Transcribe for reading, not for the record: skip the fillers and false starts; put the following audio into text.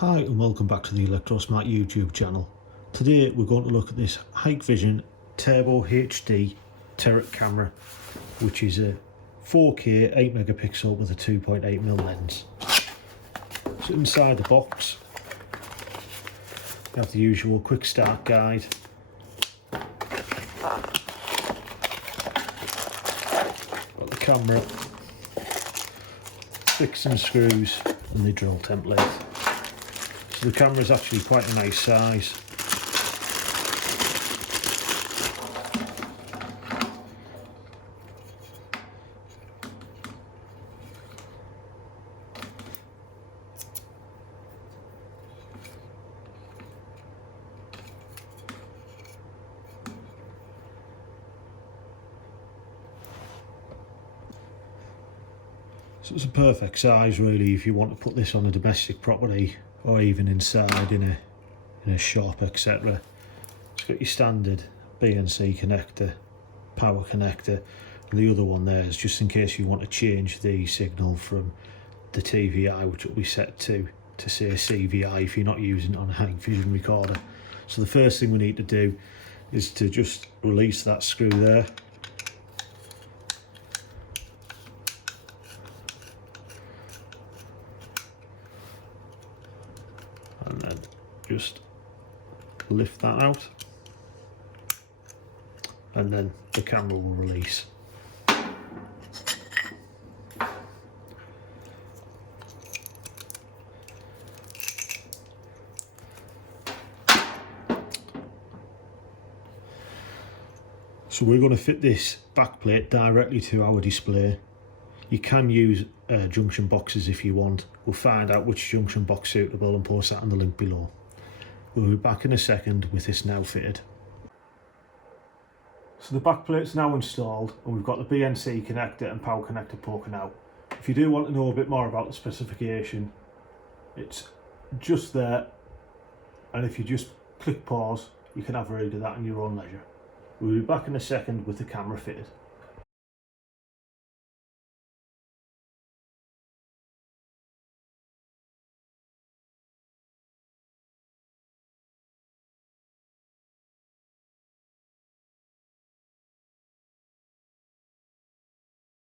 Hi and welcome back to the Electrosmart YouTube channel. Today we're going to look at this Hikvision Turbo HD turret camera, which is a 4K 8 megapixel with a 2.8mm lens. So inside the box we have the usual quick start guide, got the camera, fixing screws and the drill template. So the camera is actually quite a nice size. So it's a perfect size really if you want to put this on a domestic property or even inside in a shop, etc. It's got your standard BNC connector, power connector, and the other one there is just in case you want to change the signal from the TVI, which will be set to say CVI if you're not using it on a Hikvision recorder. So the first thing we need to do is to just release that screw there. And then just lift that out, and then the camera will release. So we're going to fit this backplate directly to our display. You can use junction boxes if you want. We'll find out which junction box is suitable and post that in the link below. We'll be back in a second with this now fitted. So the backplate's now installed and we've got the BNC connector and power connector poking out. If you do want to know a bit more about the specification, it's just there, and if you just click pause you can have a read of that in your own leisure. We'll be back in a second with the camera fitted.